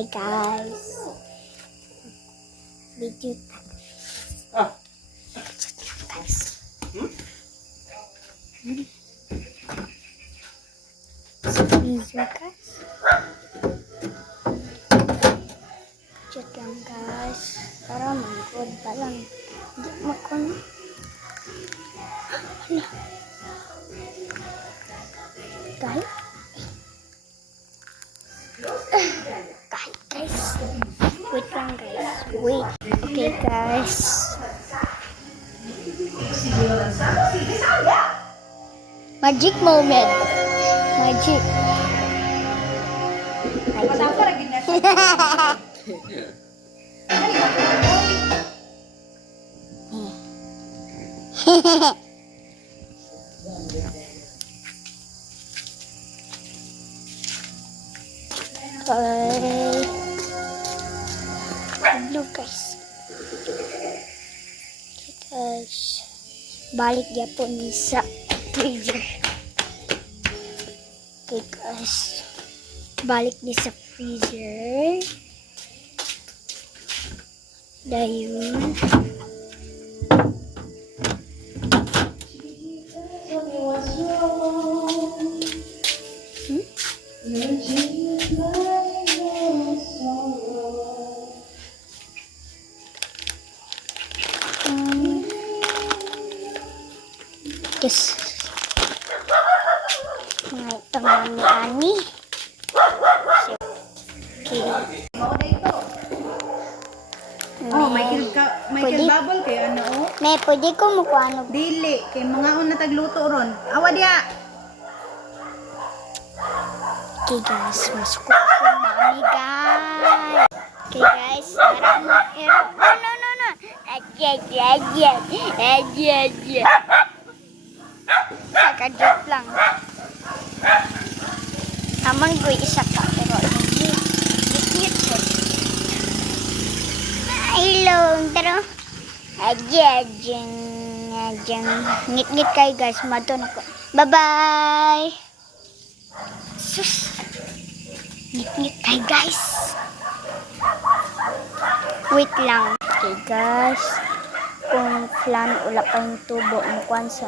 Hi guys. Video guys. Video guys. Chat lang guys. Para mag-good pa lang. Hindi makon. Guys. Guys. Wait lang guys. Wait. Okay guys. Magic moment. Magic. Hello guys. Guys, balik dia po ni sa freezer. Okay guys, balik ni sa freezer. Dayun. Yes. Mga itong ani-ani. Okay. Oh, Michael Bubble kay ano oh? May pwede ko ano. Dili kay mga una tagluto ron. Awa diya. Okay guys, masuk ko mami guys. Okay guys, sekarang no. Aja. Sakadot lang. Aman ko isa ka pero hindi. Hello, pero aja. Ngit kayo guys, madon ako. Bye-bye. Sus. Ngit kayo guys. Wait lang. Okay guys. Kung plan ula pa yung tubo ng kwansa.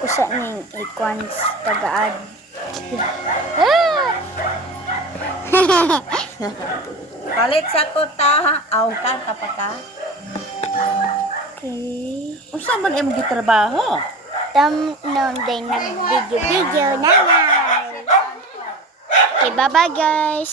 Kusa ning ikwans tagaad. Palit sa ko ta. Aw ka kapaka. Okay. Unsa man imong gitrabaho? Noon day nag-video nanay. Okay, bye-bye guys.